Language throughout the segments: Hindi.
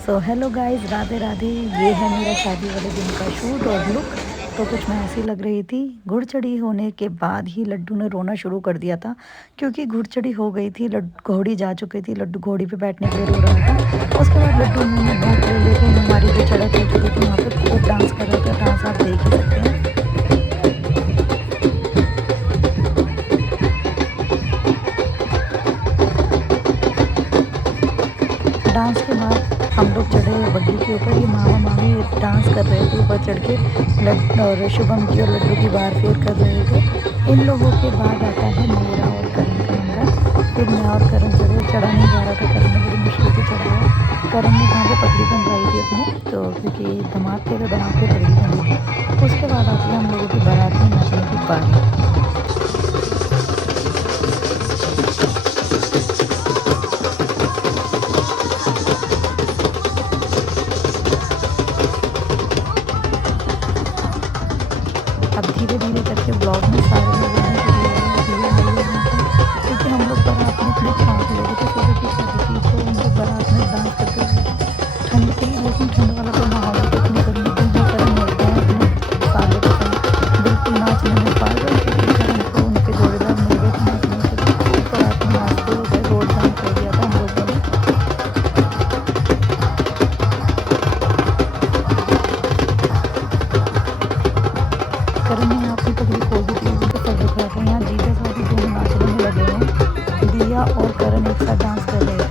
So hello guys, Radhe Radhe. ये है मेरा शादी वाले दिन का शूट और लुक। तो कुछ मैं ऐसी लग रही थी। घुड़चढ़ी होने के बाद ही लड्डू ने रोना शुरू कर दिया था, क्योंकि घुड़चढ़ी हो गई थी, घोड़ी जा चुकी थी, लड्डू घोड़ी पे बैठने के लिए रो रहा था। उसके बाद लड्डू मुंह में नोट ले लेके हमारी जो चढ़त हो चुकी थी वहाँ पे खूब डांस कर रहा था। डांस आप देख ही सकते हैं। डांस के बाद हम लोग चढ़े बग्गी के ऊपर। ये मामा मामी डांस कर रहे थे ऊपर चढ़ के। और शुभम की और लड्डू की बार फेर कर रहे थे। इन लोगों के बाद आता है मेरा और करण का नंबर। फिर मैं और करण चढ़े। चढ़ा नहीं जा रहा था, करण ने बड़ी मुश्किल से चढ़ाया। करण ने वहाँ पे पगड़ी बनवाई थी अपनी, तो क्योंकि दामाद थे तो दामाद की पगड़ी बनी थी। उसके बाद आती है हम लोगों की बारात में नाचने की बारी। अब धीरे धीरे करके ब्लॉग में सारे लोग आने शुरू हो गए, धीरे धीरे क्योंकि हम लोग बारात में इतने 5 लोग थे। सुबह की शादी थी तो हम लोग बारात में डांस करते थे। ठंड थी लेकिन ठंड वाला कोई माहौल नहीं था। इतनी गर्मी थी। जो करण हो गए अपने सालों के संग बिल्कुल नाचने में पागल, क्योंकि करण को उनके जोड़ीदार मिल गए थे नाचने के लिए। खूब बारात में नाचते हो गए, रोड जाम कर दिया था हम लोगों ने। करण ने यहाँ अपनी पगड़ी खोल दी थी, उनका सर दिख रहा था। यहाँ जीजा साथी दोनों नाचने में लगे हैं। दिया और करण एक साथ डांस कर रहे थे।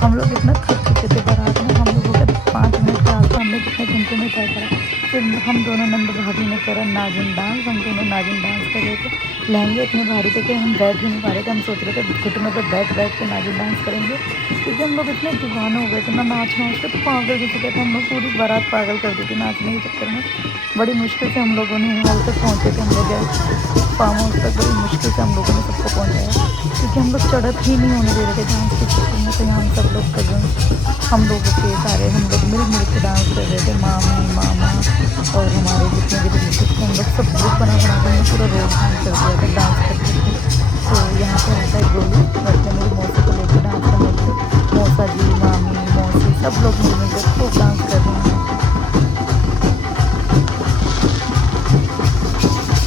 हम लोग इतना थक चुके थे बारात में। हम लोगों का 5 मिनट का रास्ता हमने कितने घंटे में तय करा। फिर हम दोनों नंद भाभी ने करा नागिन डांस। हम दोनों नागिन डांस कर रहे थे। लहंगे इतने भारी थे कि हम बैठ ही नहीं पा रहे थे। हम सोच रहे थे घुटनों पर बैठ बैठ के नागिन डांस करेंगे, क्योंकि हम लोग इतने दीवाने हो गए थे ना नाच नाच के। पागल हो चुके थे हम लोग। पूरी बारात पागल कर दी थी नाचने के चक्कर में। बड़ी मुश्किल से हम लोगों ने हॉल तक पहुँचे थे। हम लोग गए फार्म हाउस तक, बड़ी मुश्किल से हम लोगों ने सबको पहुँचाया, क्योंकि हम लोग चढ़त ही नहीं होने दे रहे थे डांस के चक्कर में। तो यहाँ हम सब लोग कजन हम लोगों के सारे हम लोग मिल के डांस कर रहे थे। मामी मामा और हमारे जितने भी रिलेटिव थे, हम लोग सब ग्रुप बना बना के हमने पूरा रोड डांस कर दिया था डांस करते थे। तो यहाँ पे आता है गोलू, लड़के मेरी मौसी को लेकर डांस करने के लिए। मौसा जी, मामी, मौसी सब लोग मिल मिल कर खूब डांस कर रहे हैं।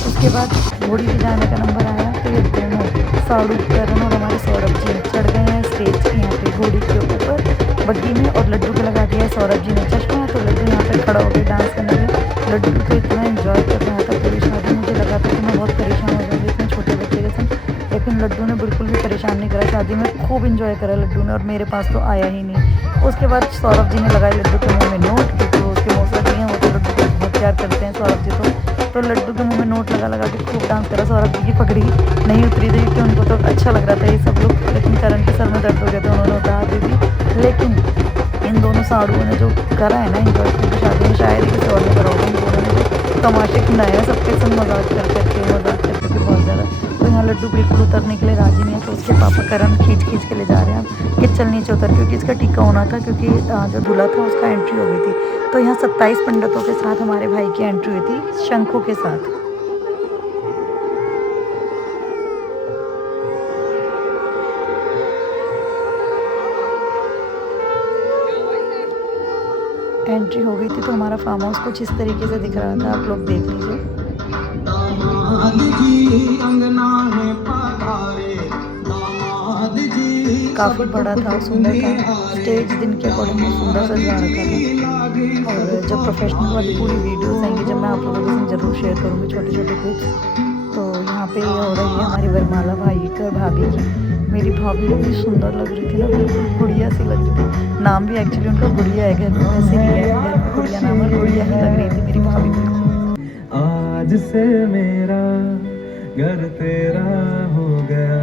उसके बाद घोड़ी पे जाने का नंबर आया, तो ये दोनों साड़ू करण और हमारे सौरभ जी चढ़ गए हैं स्टेज के यहाँ पे घोड़ी के ऊपर बग्गी में। और लड्डू को लगा दिया है सौरभ जी ने चश्मा, तो लड्डू यहाँ पे खड़ा होकर डांस करने लगे। लड्डू तो इतना एंजॉय कर रहा था पूरी शादी। मुझे लगा था कि मैं बहुत परेशान हो जाऊँगी इतने छोटे बच्चे के संग, लेकिन लड्डू ने बिल्कुल भी परेशान नहीं करा। शादी में खूब इंजॉय करा लड्डू ने, और मेरे पास तो आया ही नहीं। उसके बाद सौरभ जी ने लगाई लड्डू के मुँह में नोट, क्योंकि उसके मौसा जी हैं, वो तो लड्डू को बहुत प्यार करते हैं सौरभ जी तो लड्डू के मुंह में नोट लगा लगा के खूब डांस करा। सौरभ जी की पगड़ी नहीं उतरी थी, क्योंकि उनको तो अच्छा लग रहा था ये सब लोग, लेकिन करण के सर में दर्द हो गया था, उन्होंने उतार दी थी। लेकिन इन दोनों साड़ुओं ने जो करा है ना एंजॉय की शादी में, शायद किसी और ने करा होगा। इन दोनों ने जो तमाशे खिलाए हैं सबके संग, मजाक कर करके बहुत ज़्यादा। तो यहाँ लड्डू बिल्कुल उतरने के लिए राजी नहीं है, तो उसके पापा करण खींच खींच के ले जा रहे हैं कि चल नीचे उतर, क्योंकि इसका टीका होना था, क्योंकि जो दूल्हा था उसका एंट्री हो गई थी। तो यहाँ 27 पंडितों के साथ हमारे भाई की एंट्री हुई थी शंखों के साथ। एंट्री हो गई थी तो हमारा फार्म हाउस कुछ इस तरीके से दिख रहा था, आप लोग देख लीजिए। काफ़ी बड़ा था, सुंदर था। स्टेज दिन के अकॉर्डिंग सुंदर सजा रखा था। और जब प्रोफेशनल वाली पूरी वीडियोस आएंगी, जब मैं आप लोगों के साथ ज़रूर शेयर करूँगी छोटे छोटे क्लिप्स। तो यहाँ पे हो रही है हमारी वरमाला भाई की और भाभी की। मेरी भाभी इतनी सुंदर लग रही थी ना, बिल्कुल गुड़िया सी लग रही थी। नाम भी एक्चुअली उनका गुड़िया है, घर में वैसे ही है, घर में गुड़िया नाम और गुड़िया ही लग रही थी मेरी भाभी बिल्कुल। आज से मेरा घर तेरा हो गया,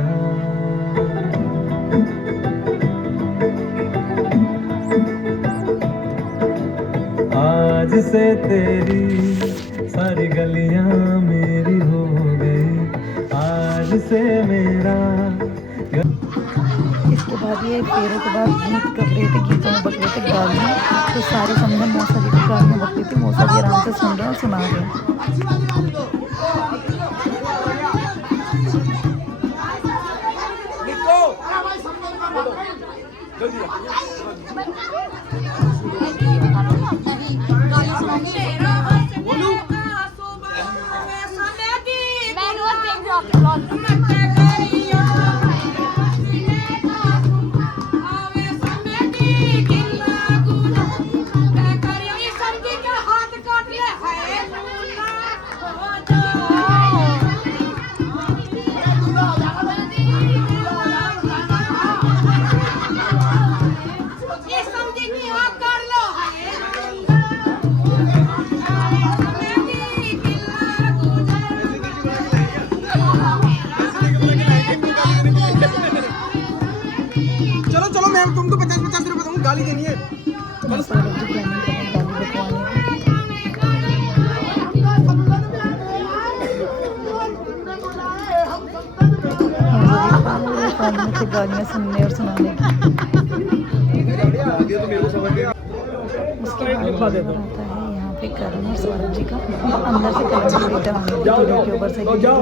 आज से तेरी सारी गलियां मेरी हो गई, आज से मेरा। इसके बाद ये फेरों के बाद गीत गप रहे थे, गीतों में बक रहे थे गालियाँ। तो सारे समझन मौसा जी की गालियाँ बक रही थी, मौसा जी आराम से सुन रहे हैं, सुना रहे हैं। तुमको 50-50 रुपए दूंगा, गाली देनी है। गालियाँ सुनने और सुनाने की। उसके बाद आता है यहाँ पे करण और सौरभ जी का अंदर से करण बेटा आने के ऊपर से दोनों जा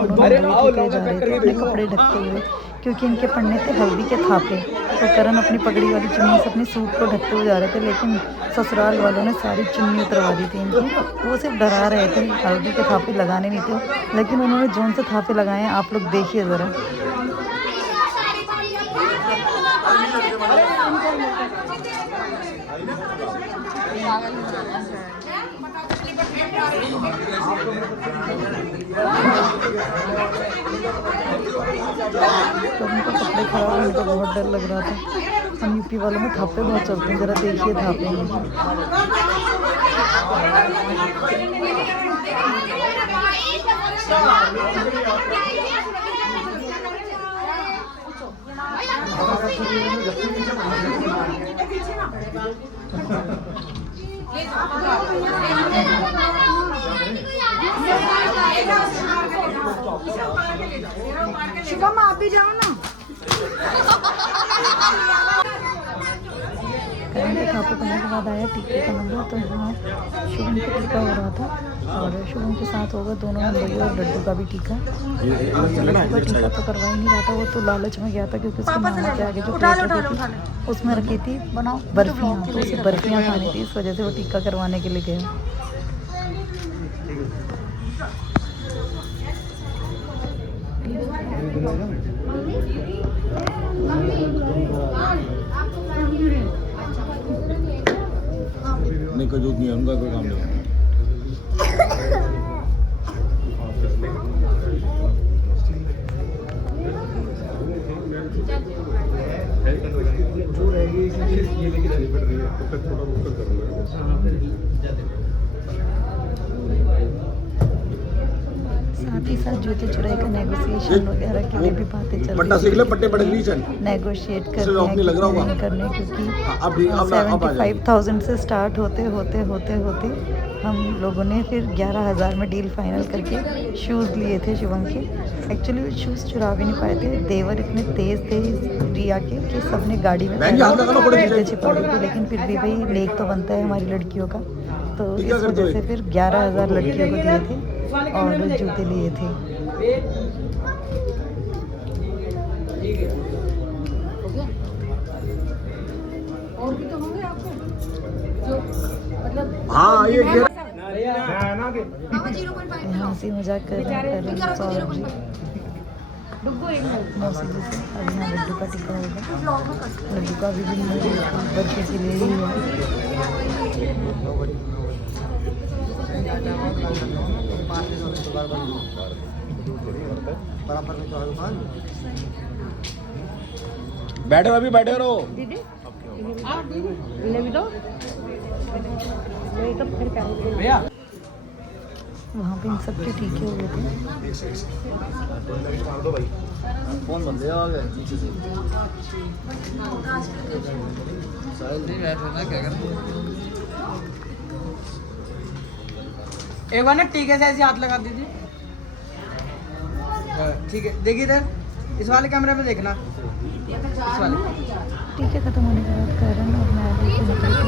रहे थे अपने कपड़े ढकते हुए, क्योंकि इनके पढ़ने थे हल्दी के थापे। तो करण अपनी पगड़ी वाली चुन्नी से अपने सूट को ढकते हुए जा रहे थे, लेकिन ससुराल वालों ने सारी चुन्नी उतरवा दी थी इनकी। वो सिर्फ डरा रहे थे, हल्दी के थापे लगाने नहीं थे, लेकिन उन्होंने जोन से थापे लगाए हैं आप लोग देखिए ज़रा। तो उनको कपड़े खराब होने का बहुत डर लग रहा था। हम यूपी वालों में थापे बहुत चलते हैं, ज़रा देखिए थापे में। शुभम आप भी जाओ ना। करण के थापे पढ़ने के बाद आया टीके का नंबर। तो यहाँ शुभम का टीका हो रहा था और शुभम के साथ होगा दोनों नंबर और लड्डू का भी टीका। लड्डू का टीका तो करवा ही नहीं रहा था, वो तो लालच में गया था क्योंकि उसके मामा के आगे जो प्लेट रखी थी उसमें रखी थी बर्फियाँ, तो उसे बर्फियाँ खानी थी, इस वजह से वो टीका करवाने के लिए गया। नहीं कोई जरूरत नहीं है, उनका कोई काम नहीं है। जो रहेगी ये लेके जानी पड़ रही है, तब तक थोड़ा रुक कर करूँगा। साथ ही साथ जूते चुराई का नेगोशिएशन वगैरह के लिए भी बातें चल पट्टा सीख ले, पट्टे पड़े नहीं चल नेगोशिएट करने हैं लग रहा नहीं करने, क्योंकि अब 75,000 से स्टार्ट होते हम लोगों ने फिर 11,000 में डील फाइनल करके शूज़ लिए थे शिवम के। एक्चुअली वो शूज़ चुरा भी नहीं पाए थे, देवर इतने तेज़ थे रिया के कि सबने गाड़ी में जूते छिपा दिए थे, लेकिन फिर भी भाई लेक तो बनता है हमारी लड़कियों का, तो इस वजह से फिर 11,000 लड़कियों को दिए थे और जूते लिए थे। और भी तो होंगे आपको जो मतलब हाँ ये हंसी मजाक कर रहे हैं सौरभ जी मौसी जी से। अभी यहाँ लड्डू का टिक्का होगा, लड्डू का भी बच्चे के लिए ही है। बैठो अभी बैठे रहो। दीदी आप ले भी दो ले तो फिर भैया वहाँ पे इन सबके टीके हुए थे। फोन बंद है आगे पीछे से। नहीं बैठ रहा क्या कर रहे? एक बार ना टीके से ऐसे हाथ लगा दीजिए। ठीक है, देखिए इधर इस वाले कैमरे में देखना, इस वाले। टीके खत्म होने के बाद करण और मैं लेके निकल गई।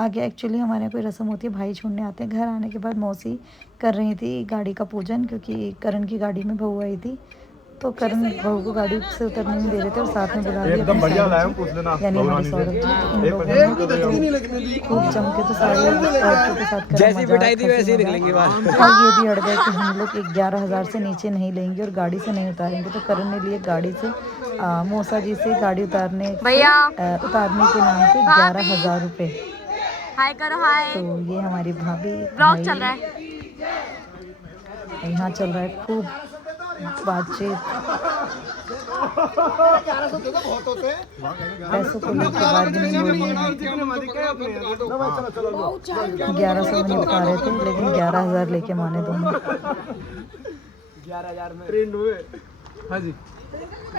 आगे एक्चुअली हमारे यहाँ कोई रस्म होती है, भाई छोड़ने आते हैं। घर आने के बाद मौसी कर रही थी गाड़ी का पूजन, क्योंकि करण की गाड़ी में बहू आई थी, तो करण बहू को गाड़ी से उतरने नहीं दे रहे थे और साथ में बुला लिया एकदम बढ़िया लाया हूं, पूछ लेना यानी हमारे सौरभ जी। तो इन लोगों ने खूब जम के तो सारे औरतों के साथ जैसी पिटाई थी वैसे ही निकलेंगे बाहर। और ये भी अड़ गए कि हम लोग 11,000 से नीचे नहीं लेंगे और गाड़ी से नहीं उतारेंगे। तो करण ने लिए गाड़ी से मौसा जी से गाड़ी उतारने के नाम पे 11,000 रुपए। हाय करो हाय। तो ये हमारी भाभी ब्लॉग चल रहा है। यहाँ चल रहा है खूब बातचीत, पैसों को लेकर बार्गेनिंग हो रही है। 1100 में निपटा रहे थे, लेकिन 11,000 लेके माने दोनों। 11,000 में ट्रेंड हुए। हाँ जी,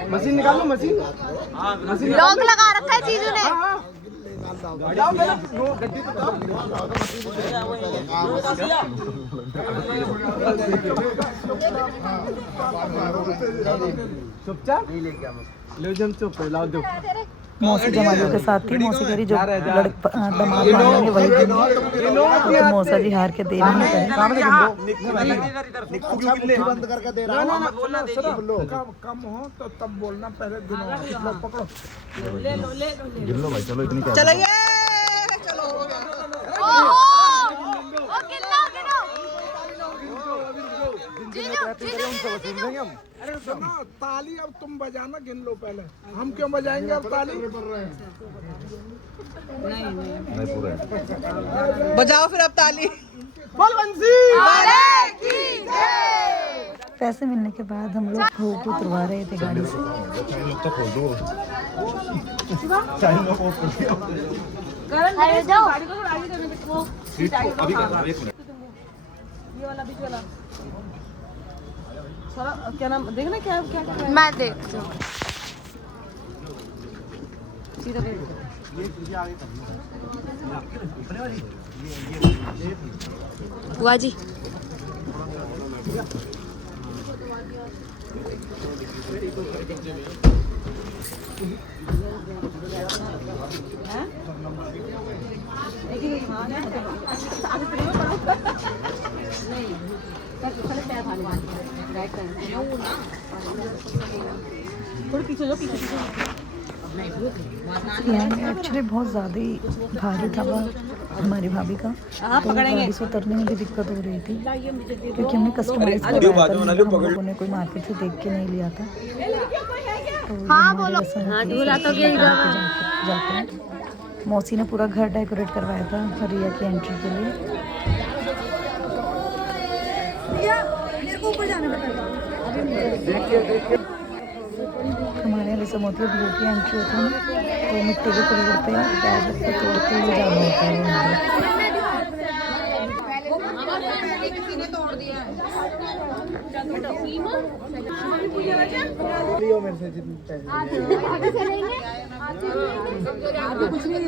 मशीन निकालो, मशीन। लॉक लगा रखा है जीजू ने। चुपचाप नहीं लेके आओ, ले जम चुप लाओ दो। मौसी जमालियों के साथ थी। मौसी कह रही जो दमाद मांगेंगे वही देंगे, तो मौसा जी हार के दे नहीं करें। बंद करके दे रहा हूं। कम हो तो तब बोलना, पहले पकड़ो। गिन लो भाई, चलो इतनी क्या चलो ये ताली अब तुम बजाना, गिन लो पहले। हम क्यों बजाएंगे अब ताली? नहीं पूरा है। बजाओ फिर अब ताली। बोल बंसी। पैसे मिलने के बाद हम लोग बहू को उतरवा रहे थे गाड़ी से। तो खोल दो चाइल्ड लॉक ऑफ कर दिया। अरे जाओ। सीट को अभी करना, एक मिनट। ये वाला बीच वाला सारा क्या नाम देखना, क्या क्या क्या मैं देखती हूँ। सीधा बैठ बुआ जी एक्चुअली बहुत ज़्यादा ही भारी था वो हमारी भाभी का, तो गाड़ी से उतरने में भी दिक्कत हो रही थी, क्योंकि हमने कस्टमाइज करवाया था। हम लोगों ने कोई मार्केट से देख के नहीं लिया था। तो हाँ बोलो। जाते हैं। मौसी ने पूरा घर डेकोरेट करवाया था रिया की एंट्री के लिए। हमारे यहाँ रस्म होती है, बहू की एंट्री होती है ना, तो मिट्टी के कुल्लड़ पे पैर रख के तोड़ते हुए जाना होता है वहाँ पे।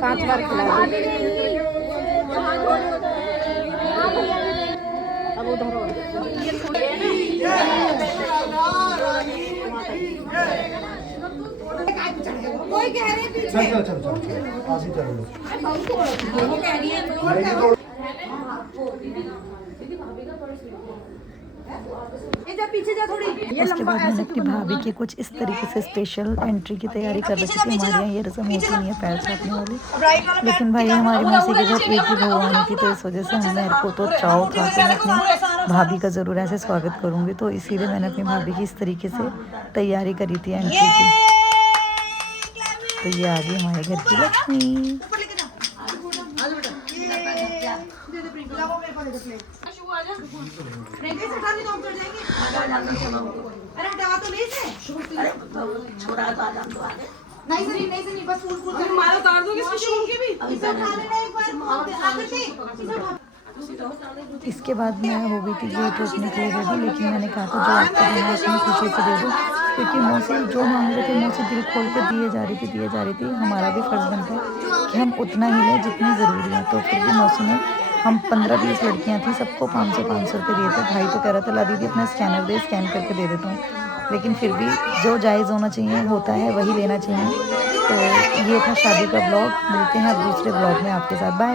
5 बार खिला अब उधर कोई कह रहे पीछे। चल पास ही चलो। वो कह रही है पीछे जा थोड़ी। उसके बाद मैंने अपनी भाभी की कुछ इस तरीके से स्पेशल एंट्री की तैयारी कर रखी थी। हमारे यहाँ ये रस्म होती नहीं है पैर छापने वाली, लेकिन भाई हमारी मौसी के घर एक ही बहू आनी थी, तो इस वजह से मेरे को तो चाव था कि मैं अपनी भाभी का ज़रूर ऐसे स्वागत करूँगी, तो इसीलिए मैंने अपनी भाभी की इस तरीके से तैयारी करी थी एंट्री की। तो ये आ गई हमारे घर की लक्ष्मी। प्रियंका से उठा ली तो हम चढ़ जाएंगे। अरे उठावा तो नहीं से। अरे छोड़ा तो आराम तो आगे। नहीं सर बस फूल कर माला उतार दोगे इसके शूट के भी। इसे उठा लेना एक बार आकर के इसे उठा। इसके बाद मैं हो गई थी गेट रोकने के लिए रेडी, लेकिन मैंने कहा था जो आपको देना है अपनी खुशी से दे दो, क्योंकि मौसी जो मांग रहे थे मौसी दिल खोल के दिए जा रही थी। हमारा भी फर्ज बनता है कि हम उतना ही लें जितनी ज़रूरी है। तो फिर भी मौसी ने, हम 15-20 लड़कियां थी, सबको 500 रुपये दिए थे। भाई तो कह रहा था ला दीदी अपना स्कैनर दे, स्कैन करके दे देता हूँ, लेकिन फिर भी जो जायज़ होना चाहिए होता है वही लेना चाहिए। तो ये था शादी का ब्लॉग। मिलते हैं अब दूसरे ब्लॉग में आपके साथ। बाय।